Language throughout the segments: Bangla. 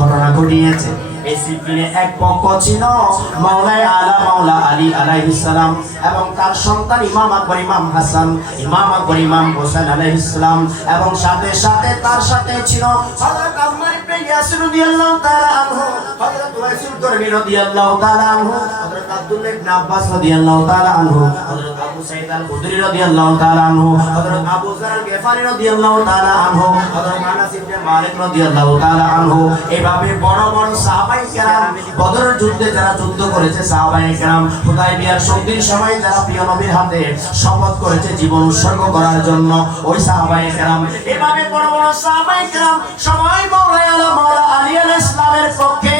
ঘটনা ঘটিয়েছে। এই সিফিনে এক পক্ষ ছিল মাওলাই আলা মাওলা আলী আলাইহিস সালাম এবং তার সন্তান ইমাম আকবর ইমাম হাসান, ইমাম আকবর ইমাম হোসেন আলাইহিস সালাম, এবং সাথে সাথে তার সাথে ছিল হযরত আম্মার ইবনে ইয়াসির রাদিয়াল্লাহু তাআলা আনহু, হযরত ওয়াইসুল করনী রাদিয়াল্লাহু তাআলা আনহু, হযরত আব্দুল্লাহ ইবনে আব্বাস রাদিয়াল্লাহু তাআলা আনহু, হযরত আবু সাঈদ আল খুদরি রাদিয়াল্লাহু তাআলা আনহু, হযরত আবু যার আল গিফারি রাদিয়াল্লাহু তাআলা আনহু, হযরত আনাস ইবনে মালিক রাদিয়াল্লাহু তাআলা আনহু। এইভাবে বড় বড় সাহাবায়ে কেরাম, বদরের যুদ্ধে যারা যুদ্ধ করেছে সাহাবায়ে কেরাম, হুদায়বিয়ার সন্ধির সময় যারা প্রিয় নবীর হাতে শপথ করেছে জীবন উৎসর্গ করার জন্য, ওই সাহাবায়ে কেরাম, এভাবে বড় বড় সাহাবায়ে কেরাম সবাই মাওলা আলী আলাইহিস সালামের পক্ষে,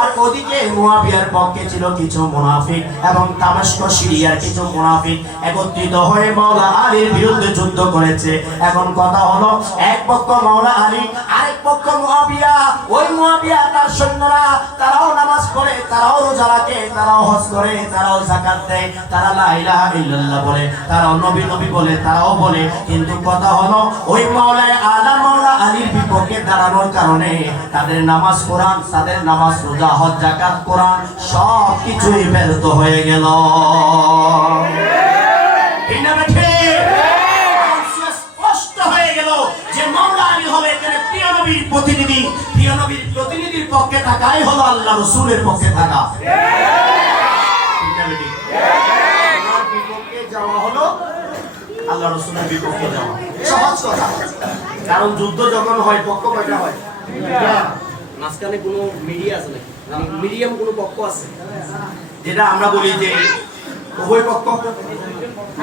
আর ওদিকে মুয়াবিয়ার পক্ষে ছিল কিছু মুনাফিক এবং দামেস্ক সিরিয়ার কিছু মুনাফিক একত্রিত হয়ে মাওলা আলীর বিরুদ্ধে যুদ্ধ করেছে। এখন কথা হলো, এক পক্ষ মাওলা আলী, আরেক পক্ষ মুয়াবিয়া। ওই মুয়াবিয়া তার সৈন্যরা, তারাও নামাজ পড়ে, তারাও রোজা রাখে, তারাও হজ করে, তারাও যাকাত দেয়, তারা লা ইলাহা ইল্লাল্লাহ বলে, তারাও নবী নবী বলে, তারাও বলে। কিন্তু কথা হলো, ওই মাওলা আলা মাওলা আলীর বিপক্ষে দাঁড়ানোর কারণে তাদের নামাজ কোরআন, তাদের নামাজ রোজা হজ যাকাত কোরআন সব কিছুই ব্যর্থ হয়ে গেল। স্পষ্ট হয়ে গেল যে মাওলা আলী হলো এখানে প্রিয় নবীর প্রতিনিধি। প্রিয় নবীর প্রতিনিধির পক্ষে থাকাই হলো আল্লাহ রাসূলের পক্ষে থাকা। বিপক্ষে যাওয়া হলো আল্লাহ রাসূলের বিপক্ষে যাওয়া। সহজ কথা, কারণ যুদ্ধ যখন হয় পক্ষ কয়টা হয়? মাঝখানে কোনো মিডিয়া আছে নাকি? মিডিয়াম কোনো পক্ষ আছে? যেটা আমরা বলি যে উভয় পক্ষ,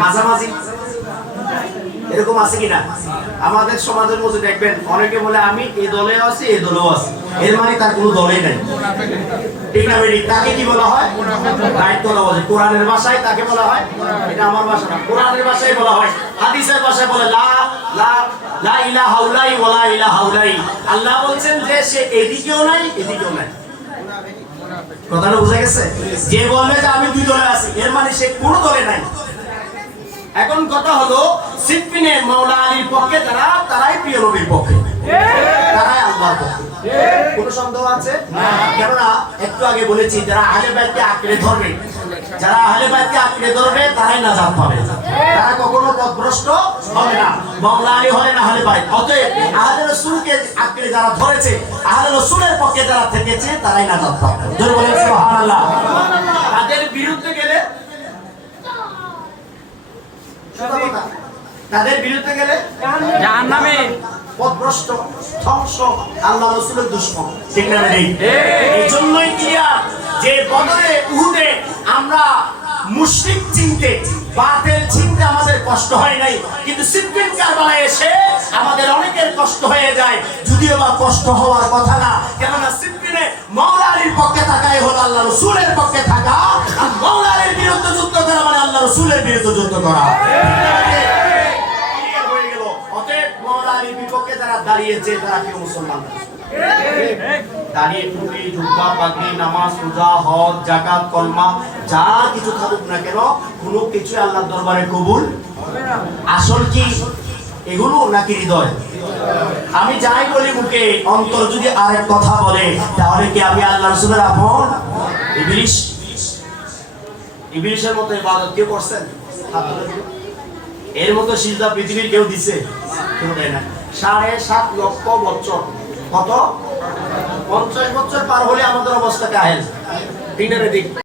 মাঝামাঝি, এরকম আছে কিনা? আমাদের সমাজের মধ্যে দেখবেন অনেকে বলে আমি এই দলে আছি, এই দলেও আছি, এর মানে তার কোনো দলেই নাই। ঠিক না বেটি? তাকে কি বলা হয়? দায়িত্বরত। কোরআনের ভাষায় তাকে বলা হয়, এটা আমার ভাষা না, কোরআনের ভাষায় বলা হয়, হাদিসের ভাষায় বলে লা লা লা ইলাহা ইল্লাই ওয়া লা ইলাহা ইল্লাই। আল্লাহ বলেন যে সে এদিকেও নাই এদিকেও নাই। কথাটা বুঝা গেছে? যে বলবে যে আমি দুই দলে আছি, এর মানে সে কোনো দলে নাই। এখন কথা হলো, সিফিনে মাওলা আলীর পক্ষে যারা, তারাই প্রিয় নবীর পক্ষে, তারাই আল্লাহর পক্ষে। কোনো সন্দেহ আছে? কেননা একটু আগে বলেছি, যারা আহলে বাইতকে আঁকড়ে ধরবে, যারা আহলে বাইতকে আঁকড়ে ধরবে তারাই নাজাত পাবে, তারা কখনো পথভ্রষ্ট হবে না। মাওলা আলী হলেন আহলে বাইত। অতএব আহলে রাসূলকে আঁকড়ে যারা ধরেছে, আহলে রাসূলের পক্ষে যারা থেকেছে, তারাই নাজাত পাবে। জোরে বলেন সুবহানাল্লাহ। তাদের বিরুদ্ধে গেলে, তাদের বিরুদ্ধে গেলে জাহান্নামে, পথভ্রষ্ট, ধ্বংস, আল্লাহ রাসূলের দুশমন। ঠিক না বেটি? এই জন্যই ক্লিয়ার যে বদরে উহুদে আমরা মুশরিক চিনতে, বাতিল চিনতে আমাদের কষ্ট হয় নাই, কিন্তু সিফিন কারবালায় এসে আমাদের অনেকের কষ্ট হয়ে যায়, যদিও বা কষ্ট হওয়ার কথা না। কেননা সিফিনে মাওলা আলীর পক্ষে থাকাই হলো আল্লাহ রাসূলের পক্ষে থাকা, আর মাওলা আলীর বিরুদ্ধে যুদ্ধ করা মানে আল্লাহ রাসূলের বিরুদ্ধে যুদ্ধ করা। বিপক্ষে যারা দাঁড়িয়েছে তারা কেউ মুসলমান না। দাঁড়িয়ে টুপি, জুব্বা, পাগড়ি, নামাজ, রোজা, হজ, যাকাত, কলমা যা কিছু থাকুক না কেন, কোনো কিছু আল্লাহর দরবারে কবুল হবে না। আসল কি এগুলো নাকি হৃদয়? আমি যাই বলি মুখে, অন্তর যদি আরেক কথা বলে, তাহলে কি আমি আল্লাহ রাসূলের আপন? ইবলিস, ইবলিসের মতো ইবাদত কেউ করছেন? এর মতো সিজদা পৃথিবীর কেউ দিছে? কেউ দেয় না। 7.5 লক্ষ বছর, কত 50 বছর পার হলে আমাদের অবস্থা কাহিল। দিনের দিক